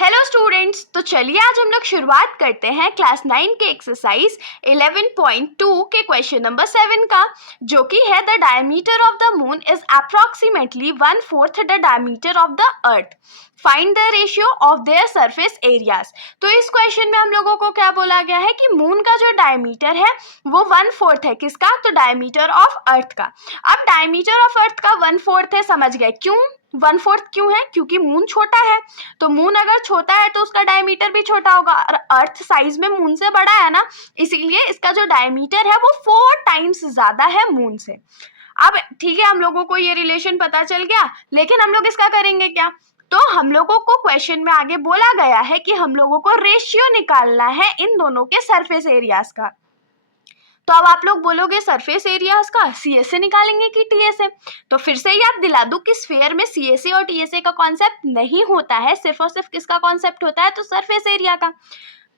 Hello students, तो चलिए आज हम लोग शुरुआत करते हैं क्लास 9 के एक्सरसाइज 11.2 के क्वेश्चन नंबर 7 का, जो कि है the diameter of the moon is approximately 1/4 the diameter of the earth. Find the ratio of their surface areas. तो इस क्वेश्चन में हम लोगों को क्या बोला गया है कि मून का जो डायमीटर है वो 1/4 है। किसका? तो डायमीटर ऑफ अर्थ का। अब डायमीटर ऑफ अर्थ का 1/4 है, समझ गए क्यों 1/4 क्यों है? क्योंकि मून छोटा है, तो मून अगर छोटा है तो उसका डायमीटर भी छोटा होगा, और अर्थ साइज में मून से बड़ा है ना, इसीलिए इसका जो डायमीटर है वो 4 टाइम्स ज्यादा है मून से। अब ठीक है, हम लोगों को ये रिलेशन पता चल गया, लेकिन हम लोग इसका करेंगे क्या? तो हम लोगों को क्वेश्चन में आगे बोला गया है कि हम लोगों को रेशियो निकालना है इन दोनों के सरफेस एरियाज का। तो अब आप लोग बोलोगे सरफेस एरियाज का सीए से निकालेंगे कि टीए से? तो फिर से याद दिला दूं कि स्फीयर में सीएसए और टीएसए का कॉन्सेप्ट नहीं होता है, सिर्फ और सिर्फ किसका कॉन्सेप्ट होता है? तो सरफेस एरिया का।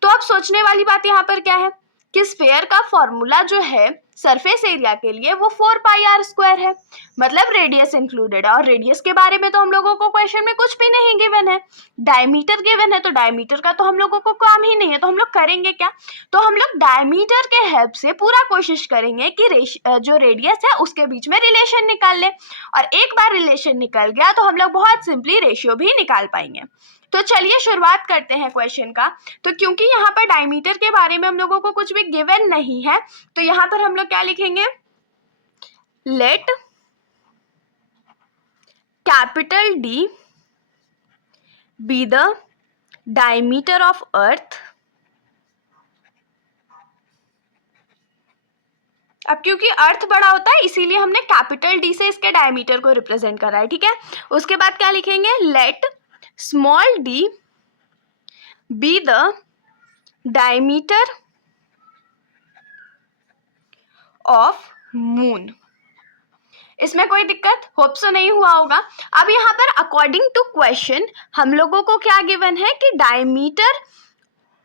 तो अब सोचने वाली बात यहाँ पर क्या है कि स्फीयर का फॉर्मूला जो है सरफेस एरिया के लिए वो 4πr² है, मतलब रेडियस इंक्लूडेड है। और रेडियस के बारे में तो हम लोगों को क्वेश्चन में कुछ भी नहीं गिवन है, डायमीटर गिवन है, तो डायमीटर का तो हम लोगों को काम ही नहीं है। तो हम लोग करेंगे क्या? तो हम लोग डायमीटर के हेल्प से पूरा कोशिश करेंगे कि जो रेडियस है उसके बीच में रिलेशन निकाल ले, और एक बार रिलेशन निकल गया तो हम लोग बहुत सिंपली रेशियो भी निकाल पाएंगे। तो चलिए शुरुआत करते हैं क्वेश्चन का। तो क्योंकि यहाँ पर डायमीटर के बारे में हम लोगों को कुछ भी गिवन नहीं है, तो यहाँ पर हम लोग क्या लिखेंगे? Let capital D be the diameter of earth. अब क्योंकि अर्थ बड़ा होता है इसीलिए हमने कैपिटल डी से इसके डायमीटर को रिप्रेजेंट करा है, ठीक है। उसके बाद क्या लिखेंगे? Let small D be the diameter of moon. इसमें कोई दिक्कत होप सो नहीं हुआ होगा। अब यहाँ पर अकॉर्डिंग टू क्वेश्चन हम लोगों को क्या गिवन है कि डायमीटर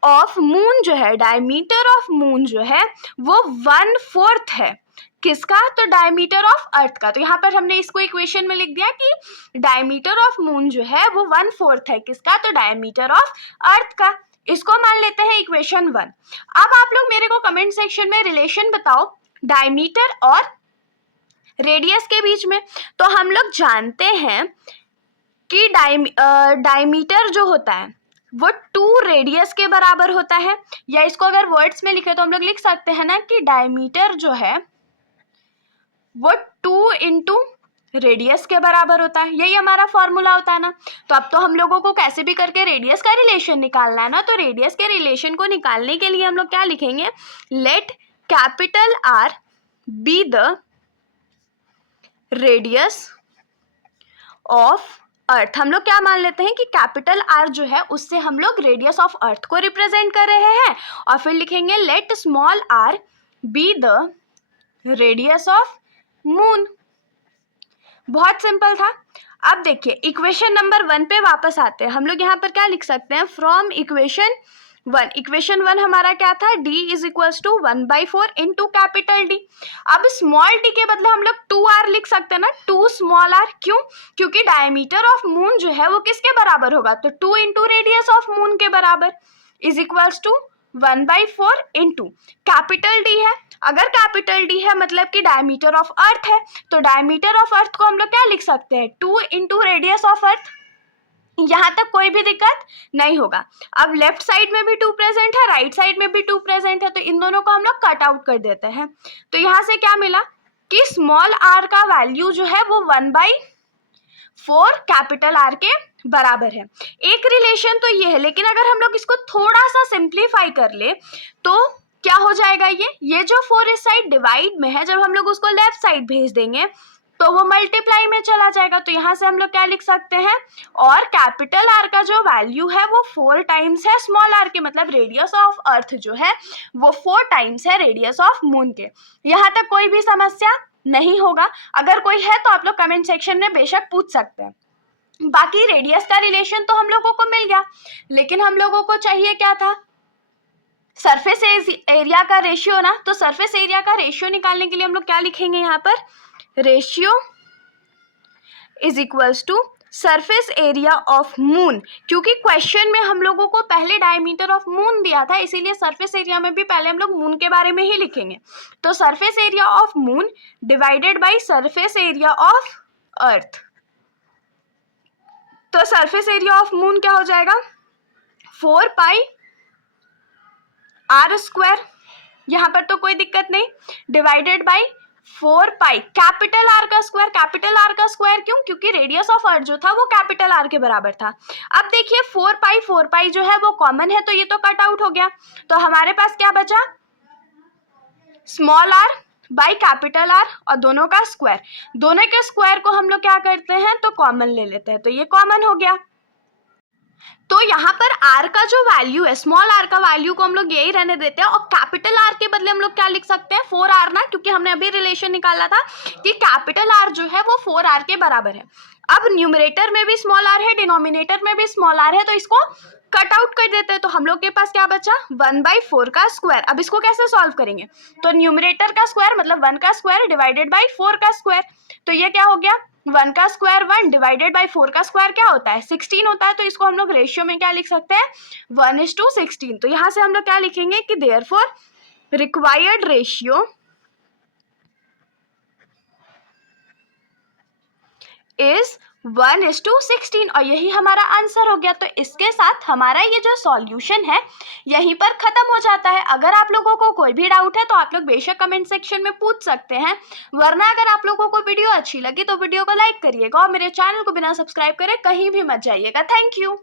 ऑफ मून जो है, डायमीटर ऑफ मून जो है वो 1/4 है। किसका? तो डायमीटर ऑफ अर्थ का। तो यहाँ पर हमने इसको इक्वेशन में लिख दिया कि डायमीटर ऑफ मून जो है वो 1/4 है। किसका? तो डायमीटर ऑफ अर्थ का। इसको मान लेते हैं इक्वेशन 1। अब आप लोग मेरे को कमेंट सेक्शन में रिलेशन बताओ डायमीटर और रेडियस के बीच में। तो हम लोग जानते हैं कि डायमीटर जो होता है वो 2 रेडियस के बराबर होता है, या इसको अगर वर्ड्स में लिखे तो हम लोग लिख सकते हैं ना कि डायमीटर जो है वो 2 इंटू रेडियस के बराबर होता है। यही हमारा फॉर्मूला होता है ना। तो अब तो हम लोगों को कैसे भी करके रेडियस का रिलेशन निकालना है ना, तो रेडियस के रिलेशन को निकालने के लिए हम लोग क्या लिखेंगे? Let capital R be the radius of earth. हम लोग क्या मान लेते हैं कि कैपिटल आर जो है उससे हम लोग रेडियस ऑफ अर्थ को रिप्रेजेंट कर रहे हैं, और फिर लिखेंगे let small R be the radius of moon. बहुत सिंपल था। अब देखिए इक्वेशन नंबर 1 पे वापस आते हैं। हम लोग यहाँ पर क्या लिख सकते हैं? From equation 1। इक्वेशन 1 हमारा क्या था? d is equals to 1/4 into capital D. अब स्मॉल डी के बदले हम लोग 2r लिख सकते हैं ना, 2 स्मॉल r। क्यों? क्योंकि डायमीटर ऑफ मून जो है वो किसके बराबर होगा? तो 2 इंटू रेडियस ऑफ मून के बराबर, is equals to 1/4 into capital D है। अगर कैपिटल डी है मतलब कि डायमीटर ऑफ अर्थ है, तो डायमीटर ऑफ अर्थ को हम लोग क्या लिख सकते हैं? 2 इंटू रेडियस ऑफ अर्थ। यहाँ तक कोई भी दिक्कत नहीं होगा। अब लेफ्ट साइड में भी 2 प्रेजेंट है, राइट साइड में भी 2 प्रेजेंट है, तो इन दोनों को हम लोग कट आउट कर देते हैं। तो यहाँ से क्या मिला कि स्मॉल आर का वैल्यू जो है वो 1/4 कैपिटल आर के बराबर है। एक रिलेशन तो ये है, लेकिन अगर हम लोग इसको थोड़ा सा सिंप्लीफाई कर ले तो क्या हो जाएगा? ये जो 4 इस साइड डिवाइड में है, जब हम लोग उसको लेफ्ट साइड भेज देंगे तो वो मल्टीप्लाई में चला जाएगा। तो यहाँ से हम लोग क्या लिख सकते हैं? और कैपिटल आर का जो वैल्यू है वो 4 टाइम्स है स्मॉल आर के, मतलब रेडियस ऑफ अर्थ जो है वो 4 टाइम्स है रेडियस ऑफ मून के। यहाँ तक कोई भी समस्या नहीं होगा। अगर कोई है तो आप लोग कमेंट सेक्शन में बेशक पूछ सकते हैं। बाकी रेडियस का रिलेशन तो हम लोगों को मिल गया, लेकिन हम लोगों को चाहिए क्या था? सरफेस एरिया का रेशियो ना। तो सरफेस एरिया का रेशियो निकालने के लिए हम लोग क्या लिखेंगे यहाँ पर? Ratio is equals to surface area of moon, क्योंकि क्वेश्चन में हम लोगों को पहले डायमीटर ऑफ मून दिया था, इसीलिए सरफेस एरिया में भी पहले हम लोग मून के बारे में ही लिखेंगे। तो surface area of moon divided by surface area of earth. तो सरफेस एरिया ऑफ मून क्या हो जाएगा, 4 पाई आर स्क्वायर, यहाँ पर तो कोई दिक्कत नहीं, divided by 4 pi capital R का स्क्वायर। कैपिटल आर का स्क्वायर क्यों, क्योंकि रेडियस ऑफ अर्थ जो था वो कैपिटल आर के बराबर था। अब देखिए 4 पाई जो है वो कॉमन है, तो ये तो कट आउट हो गया, तो हमारे पास क्या बचा, small R by capital R और दोनों का स्क्वायर। दोनों के स्क्वायर को हम लोग क्या करते हैं, तो कॉमन ले लेते हैं, तो ये कॉमन हो गया। तो यहाँ पर r का जो वैल्यू है, स्मॉल r का वैल्यू को हम लोग यही रहने देते हैं और कैपिटल R के बदले हम लोग क्या लिख सकते हैं, 4r ना, क्योंकि हमने अभी रिलेशन निकाला था कि कैपिटल R जो है वो 4r के बराबर है। अब न्यूमरेटर में भी स्मॉल r है, डिनोमिनेटर में भी स्मॉल r है, तो इसको कट आउट कर देते हैं, तो हम लोग के पास क्या बचा, 1/4 का स्क्वायर। अब इसको कैसे सॉल्व करेंगे, तो न्यूमरेटर का स्क्वायर मतलब 1 का स्क्वायर डिवाइडेड बाई 4 का स्क्वायर, तो ये क्या हो गया, 1 का स्क्वायर 1 डिवाइडेड बाई 4 का स्क्वायर क्या होता है, 16 होता है। तो इसको हम लोग रेशियो में क्या लिख सकते हैं, 1:16। तो यहाँ से हम लोग क्या लिखेंगे कि देयरफॉर रिक्वायर्ड रेशियो इज 1:16 और यही हमारा आंसर हो गया। तो इसके साथ हमारा ये जो सॉल्यूशन है यहीं पर ख़त्म हो जाता है। अगर आप लोगों को कोई भी डाउट है तो आप लोग बेशक कमेंट सेक्शन में पूछ सकते हैं, वरना अगर आप लोगों को वीडियो अच्छी लगी तो वीडियो को लाइक करिएगा और मेरे चैनल को बिना सब्सक्राइब करे कहीं भी मत जाइएगा। Thank you.